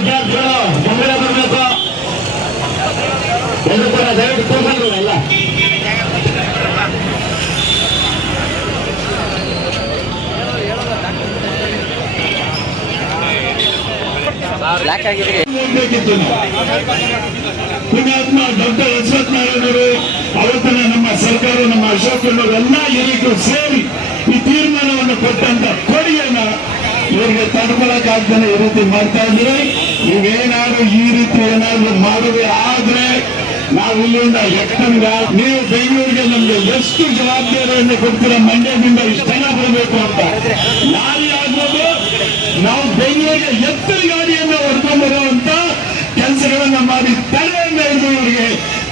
ವಿದ್ಯಾರ್ಥಿಗಳು ಮುಂದೆ ಬರಬೇಕು ಎಲ್ಲರೂ ಕೂಡ ದಯವಿಟ್ಟು ಎಲ್ಲ. ಬ್ಲ್ಯಾಕ್ ಹೋಗ್ಬೇಕಿತ್ತು ಪುಣ್ಯಾತ್ಮ ಡಾಕ್ಟರ್ ಯಶವಂತ ನಾರಾಯಣರು ಅವತ್ತಿನ ನಮ್ಮ ಸರ್ಕಾರ ನಮ್ಮ ಅಶೋಕ್ ಎಲ್ಲ ಹಿರಿಯರು ಸೇರಿ ಈ ತೀರ್ಮಾನವನ್ನು ಕೊಟ್ಟಂತ ಕೊಡಿಯನ್ನ ಇವರಿಗೆ ತಡ್ಕೊಳಕ್ಕಾಗ್ತಾನೆ ಈ ರೀತಿ ಮಾಡ್ತಾ ಇದ್ರೆ ನೀವೇನಾದ್ರು ಈ ರೀತಿ ಏನಾದ್ರೂ ಮಾಡುವೆ ಆದ್ರೆ ನಾವು ಇಲ್ಲಿಂದ ಎಕ್ಕಂಗ ನೀವು ಬೆಂಗಳೂರಿಗೆ ನಮ್ಗೆ ಎಷ್ಟು ಜವಾಬ್ದಾರಿಯನ್ನು ಕೊಡ್ತೀರ, ಮಂಡ್ಯದಿಂದ ಇಷ್ಟೆಲ್ಲ ಬರಬೇಕು ಅಂತ. ನಾಳೆ ಆಗ್ಬೋದು, ನಾವು ಬೆಂಗಳೂರಿಗೆ ಎತ್ತರ ಗಾಡಿಯನ್ನು ಹೊಡ್ಕೊಂಡು ಬರುವಂತ ಕೆಲಸಗಳನ್ನ ಮಾಡಿ ತಡೆಯಿಂದ ಹಿಡಿದು ಇವರಿಗೆ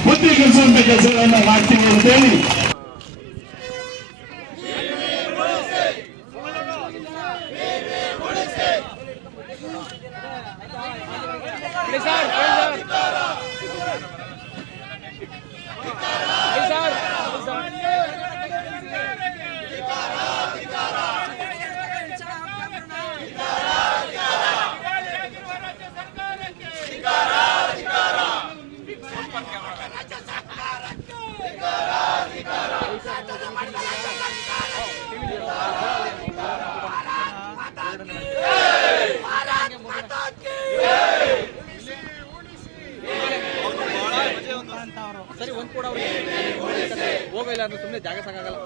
ಬುದ್ಧಿ ಕಲಿಸುವಂತ ಕೆಲಸಗಳನ್ನ ಮಾಡ್ತೀವಿ ಅಂತೇಳಿ Yes, sir. ಸರಿ ಒಂದು ಕೂಡ ಹೋಗಿಲ್ಲ ಅಂದ್ರೆ ಸುಮ್ಮನೆ ಜಾಗ ಸಾಕಾಗಲ್ಲ.